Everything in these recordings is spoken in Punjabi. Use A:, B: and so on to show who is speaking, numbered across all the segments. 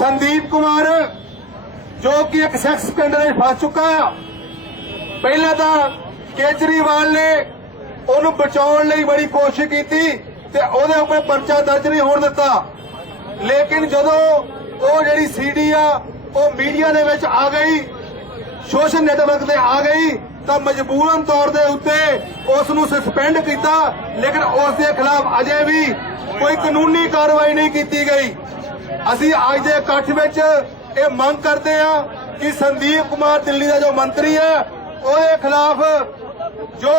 A: ਸੰਦੀਪ ਕੁਮਾਰ, ਜੋ ਕਿ ਇੱਕ ਸੈਕਸ ਸਕੈਂਡਲ ਵਿੱਚ ਫਸ ਚੁੱਕਾ। ਪਹਿਲਾਂ ਤਾਂ ਕੇਜਰੀਵਾਲ ਨੇ ਉਹਨੂੰ ਬਚਾਉਣ ਲਈ ਬੜੀ ਕੋਸ਼ਿਸ਼ ਕੀਤੀ ਤੇ ਉਹਦੇ ਉੱਪਰ ਪਰਚਾ ਦਰਜ ਨਹੀਂ ਹੋਣ ਦਿੱਤਾ। ਲੇਕਿਨ ਜਦੋਂ ਉਹ ਜਿਹੜੀ ਸੀਡੀ ਆ, ਉਹ ਮੀਡੀਆ ਦੇ ਵਿੱਚ ਆ ਗਈ, ਸੋਸ਼ਲ ਨੈਟਵਰਕ ਤੇ ਆ ਗਈ, ਤਾਂ ਮਜਬੂਰਨ ਤੌਰ ਦੇ ਉੱਤੇ ਉਸ ਨੂੰ ਸਸਪੈਂਡ ਕੀਤਾ। ਲੇਕਿਨ ਉਸ ਦੇ ਖਿਲਾਫ ਅਜੇ ਵੀ ਕੋਈ ਕਾਨੂੰਨੀ ਕਾਰਵਾਈ ਨਹੀਂ ਕੀਤੀ ਗਈ। ਅਸੀਂ ਅੱਜ ਦੇ ਇਕੱਠ ਵਿੱਚ ਇਹ ਮੰਗ ਕਰਦੇ ਹਾਂ ਕਿ ਸੰਦੀਪ ਕੁਮਾਰ ਦਿੱਲੀ ਦਾ ਜੋ ਮੰਤਰੀ ਹੈ ਉਹਦੇ ਖਿਲਾਫ ਜੋ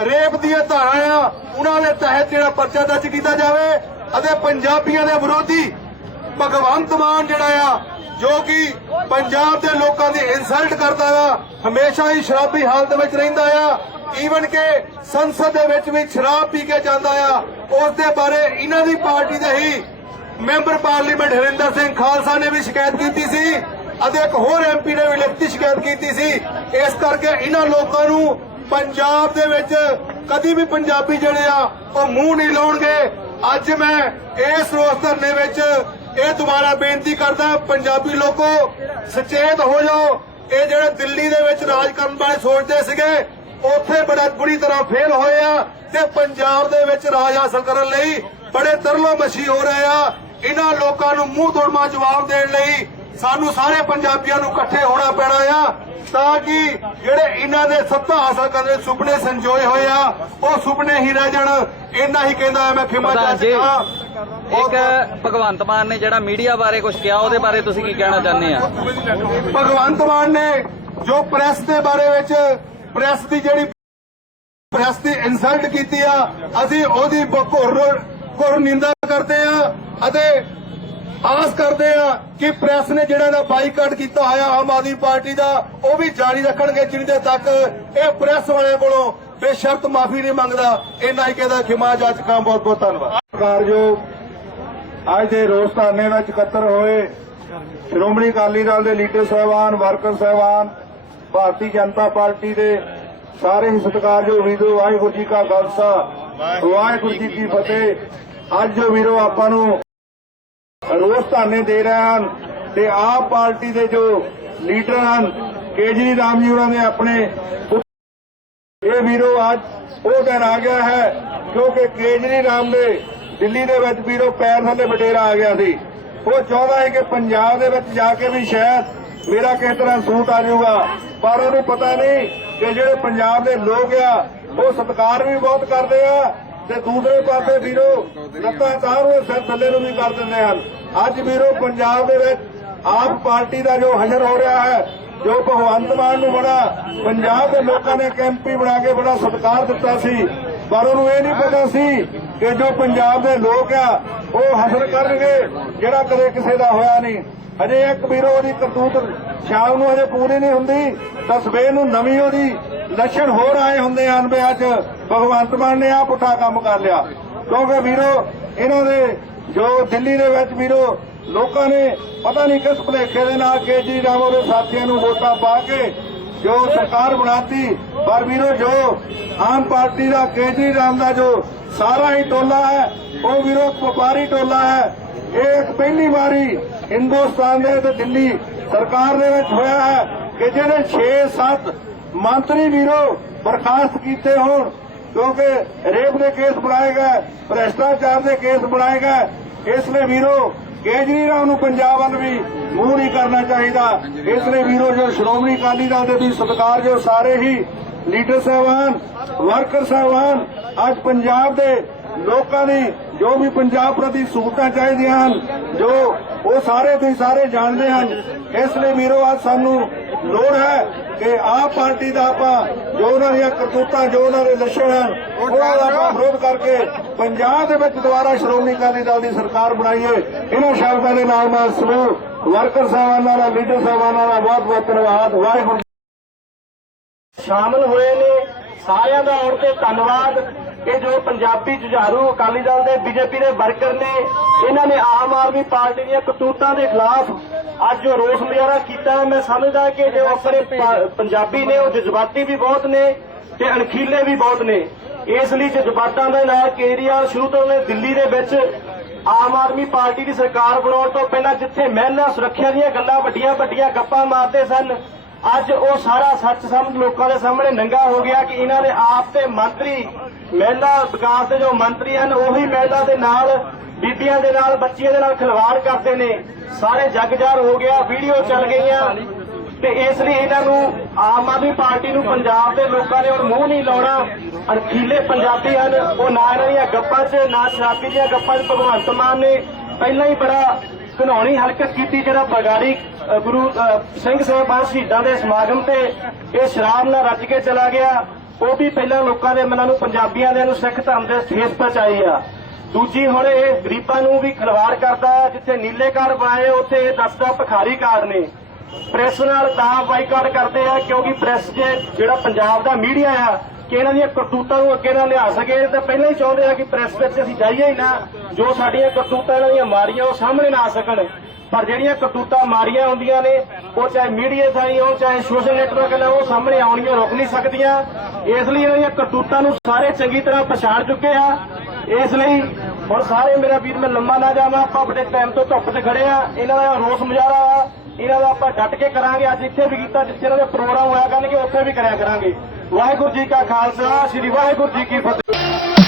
A: ਰੇਪ ਦੀਆਂ ਧਾਰਾਂ ਆ, ਉਹਨਾਂ ਦੇ ਤਹਿਤ ਜਿਹੜਾ ਪਰਚਾ ਦਰਜ ਕੀਤਾ ਜਾਵੇ ਅਤੇ ਪੰਜਾਬੀਆਂ ਦੇ ਵਿਰੋਧੀ ਭਗਵੰਤ ਮਾਨ ਜਿਹੜਾ ਆ, ਜੋ ਕਿ ਪੰਜਾਬ ਦੇ ਲੋਕਾਂ ਦੀ ਇਨਸਲਟ ਕਰਦਾ ਆ ਹਮੇਸ਼ਾ ਹੀ ਸ਼ਰਾਬੀ ਹਾਲਤ ਵਿੱਚ ਰਹਿੰਦਾ ਆ ਈਵਨ ਕਿ ਸੰਸਦ ਦੇ ਵਿੱਚ ਵੀ ਸ਼ਰਾਬ ਪੀ ਕੇ ਜਾਂਦਾ ਆ, ਉਸ ਦੇ ਬਾਰੇ ਇਹਨਾਂ ਦੀ ਪਾਰਟੀ ਦੇ ਹੀ ਮੈਂਬਰ ਪਾਰਲੀਮੈਂਟ ਹਰਿੰਦਰ ਸਿੰਘ ਖਾਲਸਾ ਨੇ ਵੀ ਸ਼ਿਕਾਇਤ ਕੀਤੀ ਸੀ ਅਤੇ ਇੱਕ ਹੋਰ ਐਮਪੀ ਨੇ ਵੀ ਲਿਖਤੀ ਸ਼ਿਕਾਇਤ ਕੀਤੀ ਸੀ। ਇਸ ਕਰਕੇ ਇਹਨਾਂ ਲੋਕਾਂ ਨੂੰ ਪੰਜਾਬ ਦੇ ਵਿੱਚ ਕਦੀ ਵੀ ਪੰਜਾਬੀ ਜਿਹੜੇ ਆ, ਉਹ ਮੂੰਹ ਨਹੀਂ ਲਾਉਣਗੇ। ਅੱਜ ਮੈਂ ਇਸ ਰੋਸ ਧਰਨੇ ਵਿੱਚ ਇਹ ਦੁਬਾਰਾ ਬੇਨਤੀ ਕਰਦਾ, ਪੰਜਾਬੀ ਲੋਕੋ, ਸੁਚੇਤ ਹੋ ਜਾਓ। ਇਹ ਜਿਹੜੇ ਦਿੱਲੀ ਦੇ ਵਿੱਚ ਰਾਜ ਕਰਨ ਵਾਲੇ ਸੋਚਦੇ ਸੀਗੇ, ਉੱਥੇ ਬੜਾ ਬੁਰੀ ਤਰ੍ਹਾਂ ਫੇਲ ਹੋਏ ਆ ਤੇ ਪੰਜਾਬ ਦੇ ਵਿੱਚ ਰਾਜ ਹਾਸਲ ਕਰਨ ਲਈ ਬੜੇ ਤਰਲੋ ਮਸ਼ੀ ਹੋ ਰਹੇ ਆ। ਇਹਨਾਂ ਲੋਕਾਂ ਨੂੰ ਮੂੰਹ ਤੋੜਮਾ ਜਵਾਬ ਦੇਣ ਲਈ ਸਾਨੂੰ ਸਾਰੇ ਪੰਜਾਬੀਆਂ ਨੂੰ ਇਕੱਠੇ ਹੋਣਾ ਪੈਣਾ ਆ ਤਾਂ ਕਿ ਜਿਹੜੇ ਇਹਨਾਂ ਦੇ ਸੱਤਾ ਹਾਸਲ ਕਰਨ ਦੇ ਸੁਪਨੇ ਸੰਜੋਏ ਹੋਏ ਆ ਉਹ ਸੁਪਨੇ ਹੀ ਰਹਿ ਜਾਣ। ਇੰਨਾ ਹੀ ਕਹਿੰਦਾ ਮੈਂ ਖਿਮਾ ਚਾਹੁੰਦਾ
B: ਇੱਕ ਭਗਵੰਤ ਮਾਨ ਨੇ ਜਿਹੜਾ ਮੀਡੀਆ ਬਾਰੇ ਕੁਝ ਕਿਹਾ ਉਹਦੇ ਬਾਰੇ ਤੁਸੀਂ ਕੀ ਕਹਿਣਾ ਚਾਹੁੰਦੇ ਆ?
A: ਭਗਵੰਤ ਮਾਨ ਨੇ ਜੋ ਪ੍ਰੈਸ ਦੇ ਬਾਰੇ ਵਿੱਚ ਪ੍ਰੈਸ ਦੀ ਜਿਹੜੀ ਪ੍ਰੈਸ ਦੀ ਇਨਸਲਟ ਕੀਤੀ ਆ ਅਸੀਂ ਉਹਦੀ ਘੋਰ ਨਿੰਦਾ ਕਰਦੇ ਆ ਅਤੇ ਆਸ ਕਰਦੇ ਆ ਕਿ ਪ੍ਰੈਸ ਨੇ ਜਿਹੜਾ ਨਾ ਬਾਈਕਾਟ ਕੀਤਾ ਹੋਇਆ ਆਮ ਆਦਮੀ ਪਾਰਟੀ ਦਾ, ਉਹ ਵੀ ਜਾਰੀ ਰੱਖਣਗੇ ਜਿੰਨੀ ਦੇਰ ਤੱਕ ਇਹ ਪ੍ਰੈਸ ਵਾਲੇ ਕੋਲੋਂ ਬੇਸ਼ਰਤ ਮਾਫੀ ਨਹੀਂ ਮੰਗਦਾ। ਇੰਨਾ ਹੀ ਕਹਿੰਦਾ ਖਿਮਾ ਜਾ ਚੁੱਕਾ ਬਹੁਤ ਬਹੁਤ ਧੰਨਵਾਦ।
C: ਕਾਰਜੋਗ ਅੱਜ ਦੇ ਰੋਸ ਧਰਨੇ ਵਿੱਚ ਇਕੱਤਰ ਹੋਏ ਸ਼੍ਰੋਮਣੀ ਅਕਾਲੀ ਦਲ ਦੇ ਲੀਡਰ ਸਾਹਿਬਾਨ, ਵਰਕਰ ਸਾਹਿਬਾਨ, ਭਾਰਤੀ ਜਨਤਾ ਪਾਰਟੀ ਦੇ ਸਾਰੇ ਹੀ ਸਤਿਕਾਰਯੋਗ ਵੀਰੋ, ਵਾਹਿਗੁਰੂ ਜੀ ਕਾ ਖਾਲਸਾ, ਵਾਹਿਗੁਰੂ ਜੀ ਕੀ ਫਤਿਹ। ਅੱਜ ਜੋ ਵੀਰੋ ਆਪਾਂ ਨੂੰ ਰੋਸ ਧਰਨੇ ਦੇ ਰਹੇ ਹਨ ਤੇ ਆਪ ਪਾਰਟੀ ਦੇ ਜੋ ਲੀਡਰ ਹਨ ਕੇਜਰੀ ਰਾਮ ਜੀ ਉਹਨਾਂ ਨੇ ਆਪਣੇ ਇਹ ਵੀਰੋ ਅੱਜ ਉਹ ਦਿਨ ਆ ਗਿਆ ਹੈ, ਕਿਉਂਕਿ ਕੇਜਰੀ ਰਾਮ ਦੇ ਦਿੱਲੀ ਦੇ ਵਿੱਚ ਵੀਰੋ ਪੈਰ ਥੱਲੇ ਬਟੇਰਾ ਆ ਗਿਆ ਸੀ। ਉਹ ਚਾਹੁੰਦਾ ਹੈ ਕਿ ਪੰਜਾਬ ਦੇ ਵਿੱਚ ਜਾ ਕੇ ਵੀ ਸ਼ਾਇਦ ਮੇਰਾ ਕਿਸ ਤਰ੍ਹਾਂ ਸੂਟ ਆ ਜਾਊਗਾ, ਪਰ ਉਹਨੂੰ ਪਤਾ ਨਹੀਂ ਕਿ ਜਿਹੜੇ ਪੰਜਾਬ ਦੇ ਲੋਕ ਆ, ਉਹ ਸਤਿਕਾਰ ਵੀ ਬਹੁਤ ਕਰਦੇ ਆ ਤੇ ਦੂਸਰੇ ਪਾਸੇ ਵੀਰੋ ਲੱਤਾਂ ਤਾਰ ਉਹ ਸਿਰ ਥੱਲੇ ਨੂੰ ਵੀ ਕਰ ਦਿੰਦੇ ਹਨ। ਅੱਜ ਵੀਰੋ, ਪੰਜਾਬ ਦੇ ਵਿੱਚ ਆਪ ਪਾਰਟੀ ਦਾ ਜੋ ਹਸ਼ਰ ਹੋ ਰਿਹਾ ਹੈ, ਜੋ ਭਗਵੰਤ ਮਾਨ ਨੂੰ ਬੜਾ ਪੰਜਾਬ ਦੇ ਲੋਕਾਂ ਨੇ ਕੈਂਪੀ ਬਣਾ ਕੇ ਬੜਾ ਸਤਿਕਾਰ ਦਿੱਤਾ ਸੀ, ਪਰ ਉਹਨੂੰ ਇਹ ਨਹੀਂ ਪਤਾ ਸੀ ਕਿ ਜੋ ਪੰਜਾਬ ਦੇ ਲੋਕ ਆ, ਉਹ ਹਸਰ ਕਰਨਗੇ, ਜਿਹੜਾ ਕਦੇ ਕਿਸੇ ਦਾ ਹੋਇਆ ਨਹੀਂ। ਅਜੇ ਇੱਕ ਵੀਰੋ ਉਹਦੀ ਕਰਤੂਤ ਸ਼ਾਮ ਨੂੰ ਅਜੇ ਪੂਰੀ ਨਹੀਂ ਹੁੰਦੀ, ਤਾਂ ਸਵੇਰ ਨੂੰ ਨਵੀਂ ਉਹਦੀ ਲੱਛਣ ਹੋਰ ਆਏ ਹੁੰਦੇ ਹਨ ਵੀ ਅੱਜ ਭਗਵੰਤ ਮਾਨ ਨੇ ਆ ਪੁੱਠਾ ਕੰਮ ਕਰ ਲਿਆ। ਕਿਉਂਕਿ ਵੀਰੋ, ਇਹਨਾਂ ਦੇ ਜੋ ਦਿੱਲੀ ਦੇ ਵਿੱਚ ਵੀਰੋ, ਲੋਕਾਂ ਨੇ ਪਤਾ ਨਹੀਂ ਕਿਸ ਭੁਲੇਖੇ ਦੇ ਨਾਲ ਕੇਜਰੀਵਾਲ ਉਹਦੇ ਸਾਥੀਆਂ ਨੂੰ ਵੋਟਾਂ ਪਾ ਕੇ ਜੋ ਸਰਕਾਰ ਬਣਾਤੀ, ਪਰ ਵੀਰੋ ਜੋ ਆਮ ਪਾਰਟੀ ਦਾ ਕੇਜਰੀਵਾਲ ਦਾ ਜੋ ਸਾਰਾ ਹੀ ਟੋਲਾ ਹੈ, ਉਹ ਵੀਰੋ ਵਪਾਰੀ ਟੋਲਾ ਹੈ ਇਹ ਪਹਿਲੀ ਵਾਰੀ ਹਿੰਦੁਸਤਾਨ ਦੇ ਤੇ ਦਿੱਲੀ ਸਰਕਾਰ ਦੇ ਵਿੱਚ ਹੋਇਆ ਹੈ ਕਿ ਜਿਹੜੇ 6-7 ਮੰਤਰੀ ਵੀਰੋ ਬਰਖਾਸਤ ਕੀਤੇ ਹੋਣ, ਕਿਉਂਕਿ ਰੇਪ ਦੇ ਕੇਸ ਬਣਾਏ ਗਏ, ਭ੍ਰਿਸ਼ਟਾਚਾਰ ਦੇ ਕੇਸ ਬਣਾਏ ਗਏ, ਇਸ ਲਈ ਵੀਰੋ ਕੇਜਰੀਵਾਲ ਨੂੰ ਪੰਜਾਬ ਵੱਲ ਵੀ ਮੂੰਹ ਨਹੀਂ ਕਰਨਾ ਚਾਹੀਦਾ। ਇਸ ਲਈ ਵੀਰੋ ਜੋ ਸ਼੍ਰੋਮਣੀ ਅਕਾਲੀ ਦਲ ਦੇ ਵੀ ਸਤਿਕਾਰ ਜੋ ਸਾਰੇ ਹੀ ਲੀਡਰ ਸਾਹਿਬਾਨ, ਵਰਕਰ ਸਾਹਿਬਾਨ, ਅੱਜ ਪੰਜਾਬ ਦੇ ਲੋਕਾਂ ਦੀ ਜੋ ਵੀ ਪੰਜਾਬ ਪ੍ਰਤੀ ਸਹੂਲਤਾਂ ਚਾਹੀਦੀਆਂ ਹਨ ਜੋ ਉਹ ਸਾਰੇ ਤੁਸੀਂ ਸਾਰੇ ਜਾਣਦੇ ਹਨ ਇਸ ਲਈ ਵੀਰੋ ਅੱਜ ਸਾਨੂੰ ਲੋੜ ਹੈ ਕਿ ਆਪ ਪਾਰਟੀ ਦਾ ਆਪਾਂ ਜੋ ਉਹਨਾਂ ਦੀਆਂ ਕਰਤੂਤਾਂ ਜੋ ਉਹਨਾਂ ਦੇ ਲੱਛਣ ਹਨ ਉਹਨਾਂ ਦਾ ਆਪਾਂ ਵਿਰੋਧ ਕਰਕੇ ਪੰਜਾਬ ਦੇ ਵਿੱਚ ਦੁਬਾਰਾ ਸ਼੍ਰੋਮਣੀ ਅਕਾਲੀ ਦਲ ਦੀ ਸਰਕਾਰ ਬਣਾਈਏ। ਇਹਨਾਂ ਸ਼ਬਦਾਂ ਦੇ ਨਾਲ ਮੈਂ ਸਮੂਹ ਵਰਕਰ ਸਾਹਿਬਾਨਾਂ ਦਾ ਲੀਡਰ ਸਾਹਿਬਾਨਾਂ ਦਾ ਬਹੁਤ ਬਹੁਤ ਧੰਨਵਾਦ। ਵਾਹਿਗੁਰੂ
D: ਸ਼ਾਮਲ ਹੋਏ ਨੇ ਸਾਰਿਆਂ ਦਾ ਆਉਣ ਤੇ ਧੰਨਵਾਦ। ਇਹ ਜੋ ਪੰਜਾਬੀ ਜੁਝਾਰੂ ਅਕਾਲੀ ਦਲ ਦੇ ਬੀਜੇਪੀ ਦੇ ਵਰਕਰ ਨੇ, ਇਹਨਾਂ ਨੇ ਆਮ ਆਦਮੀ ਪਾਰਟੀ ਦੀਆਂ ਕਤੂਤਾਂ ਦੇ ਖਿਲਾਫ ਅੱਜ ਜੋ ਰੋਸ ਮੁਜ਼ਾਹਰਾ ਕੀਤਾ। ਮੈਂ ਸਮਝਦਾ ਕਿ ਜੋ ਆਪਣੇ ਪੰਜਾਬੀ ਨੇ, ਉਹ ਜਜ਼ਬਾਤੀ ਵੀ ਬਹੁਤ ਨੇ ਤੇ ਅਣਖੀਲੇ ਵੀ ਬਹੁਤ ਨੇ। ਇਸ ਲਈ ਜਜ਼ਬਾਤਾਂ ਦੇ ਨਾਲ ਕੇਜਰੀਵਾਲ ਸ਼ੁਰੂ ਤੋਂ ਉਹਨੇ ਦਿੱਲੀ ਦੇ ਵਿੱਚ ਆਮ ਆਦਮੀ ਪਾਰਟੀ ਦੀ ਸਰਕਾਰ ਬਣਾਉਣ ਤੋਂ ਪਹਿਲਾਂ ਜਿੱਥੇ ਮਹਿਲਾ ਸੁਰੱਖਿਆ ਦੀਆਂ ਗੱਲਾਂ ਵੱਡੀਆਂ ਵੱਡੀਆਂ ਗੱਪਾਂ ਮਾਰਦੇ ਸਨ, ਅੱਜ ਉਹ ਸਾਰਾ ਸੱਚ ਸਮਝ ਲੋਕਾਂ ਦੇ ਸਾਹਮਣੇ ਨੰਗਾ ਹੋ ਗਿਆ ਕਿ ਇਹਨਾਂ ਦੇ ਆਪ ਤੇ ਮੰਤਰੀ ਮਹਿਲਾ ਵਿਕਾਸ ਦੇ ਜੋ ਮੰਤਰੀ ਹਨ, ਉਹੀ ਮਹਿਲਾ ਦੇ ਨਾਲ, ਬੀਬੀਆਂ ਦੇ ਨਾਲ, ਬੱਚੀਆਂ ਦੇ ਨਾਲ ਖਿਲਵਾੜ ਕਰਦੇ ਨੇ। ਸਾਰੇ ਜੱਗ ਜਾਰ ਹੋ ਗਿਆ, ਵੀਡੀਓ ਚੱਲ ਗਈਆਂ। ਤੇ ਇਸ ਲਈ ਇਹਨਾਂ ਨੂੰ ਆਮ ਆਦਮੀ ਪਾਰਟੀ ਨੂੰ ਪੰਜਾਬ ਦੇ ਲੋਕਾਂ ਨੇ ਹੁਣ ਮੂੰਹ ਨਹੀਂ ਲਾਉਣਾ। ਅਣਖੀਲੇ ਪੰਜਾਬੀ ਹਨ, ਉਹ ਨਾ ਇਹਨਾਂ ਦੀਆਂ ਗੱਪਾਂ 'ਚ, ਨਾ ਸ਼ਰਾਬੀ ਦੀਆਂ ਗੱਪਾਂ 'ਚ ਭਗਵੰਤ ਮਾਨ ਨੇ ਪਹਿਲਾਂ ਹੀ ਬੜਾ ਘਨੌਣੀ ਹਰਕਤ ਕੀਤੀ, ਜਿਹੜਾ ਬਗਾੜੀ ਗੁਰੂ ਸਿੰਘ ਸਾਹਿਬਾਨ ਸ਼ਹੀਦਾਂ ਦੇ ਸਮਾਗਮ ਤੇ ਇਹ ਸ਼ਰਾਬ ਨਾਲ ਰੱਜ ਕੇ ਚਲਾ ਗਿਆ। ਉਹ ਵੀ ਪਹਿਲਾਂ ਲੋਕਾਂ ਦੇ ਮਨਾਂ ਨੂੰ, ਪੰਜਾਬੀਆਂ ਦੇ ਨੂੰ, ਸਿੱਖ ਧਰਮ ਦੇ ਠੇਸ ਪਹੁੰਚਾਈ ਆ। ਦੂਜੀ ਹੁਣ ਇਹ ਗਰੀਬਾਂ ਨੂੰ ਵੀ ਖਿਲਵਾੜ ਕਰਦਾ ਜਿੱਥੇ ਨੀਲੇ ਕਾਰਡ ਬਣਾਏ, ਉੱਥੇ ਇਹ ਦੱਸਦਾ ਭਖਾਰੀ ਕਾਰਡ ਨੇ। ਪ੍ਰੈਸ ਨਾਲ ਤਾਂ ਬਾਈਕਾਟ ਕਰਦੇ ਆ, ਕਿਉਂਕਿ ਪ੍ਰੈਸ ਜੇ ਜਿਹੜਾ ਪੰਜਾਬ ਦਾ ਮੀਡੀਆ ਆ, ਕਿ ਇਹਨਾਂ ਦੀਆਂ ਕਰਤੂਤਾਂ ਨੂੰ ਅੱਗੇ ਨਾ ਲਿਆ ਸਕੇ ਤੇ ਪਹਿਲਾਂ ਹੀ ਚਾਹੁੰਦੇ ਆ ਕਿ ਪ੍ਰੈਸ ਵਿੱਚ ਅਸੀਂ ਜਾਈਏ ਹੀ ਨਾ, ਜੋ ਸਾਡੀਆਂ ਕਰਤੂਤਾਂ ਇਹਨਾਂ ਦੀਆਂ ਮਾਰੀਆਂ ਉਹ ਸਾਹਮਣੇ ਨਾ ਆ ਸਕਣ। ਪਰ ਜਿਹੜੀਆਂ ਕਰਤੂਤਾਂ ਮਾਰੀਆਂ ਹੁੰਦੀਆਂ ਨੇ ਉਹ ਚਾਹੇ ਮੀਡੀਆ ਸਾਈ ਹੋਣ ਚਾਹੇ ਸੋਸ਼ਲ ਨੈਟਵਰਕ ਨਾਲ ਉਹ ਸਾਹਮਣੇ ਆਉਣੀਆਂ ਰੁਕ ਨਹੀਂ ਸਕਦੀਆਂ। ਇਸ ਲਈ ਇਹਨਾਂ ਦੀਆਂ ਕਰਤੂਤਾਂ ਨੂੰ ਸਾਰੇ ਚੰਗੀ ਤਰ੍ਹਾਂ ਪਛਾਣ ਚੁੱਕੇ ਆ। ਇਸ ਲਈ ਹੁਣ ਸਾਰੇ ਮੇਰਾ ਵੀਰ, ਮੈਂ ਲੰਮਾ ਨਾ ਜਾਵਾਂ, ਆਪਾਂ ਬੜੇ ਟਾਈਮ ਤੋਂ ਧੁੱਪ ਚ ਖੜੇ ਆ। ਇਹਨਾਂ ਦਾ ਰੋਸ ਮੁਜ਼ਾਹਰਾ ਆ ਇਹਨਾਂ ਦਾ ਆਪਾਂ ਡਟ ਕੇ ਕਰਾਂਗੇ। ਅੱਜ ਇੱਥੇ ਵੀ ਕੀਤਾ, ਜਿੱਥੇ ਇਹਨਾਂ ਦੇ ਪ੍ਰੋਗਰਾਮ ਹੋਇਆ ਕਰਨਗੇ, ਉੱਥੇ ਵੀ ਕਰਿਆ ਕਰਾਂਗੇ। ਵਾਹਿਗੁਰੂ ਜੀ ਕਾ ਖਾਲਸਾ, ਸ੍ਰੀ ਵਾਹਿਗੁਰੂ ਜੀ ਕੀ ਫਤਿਹ।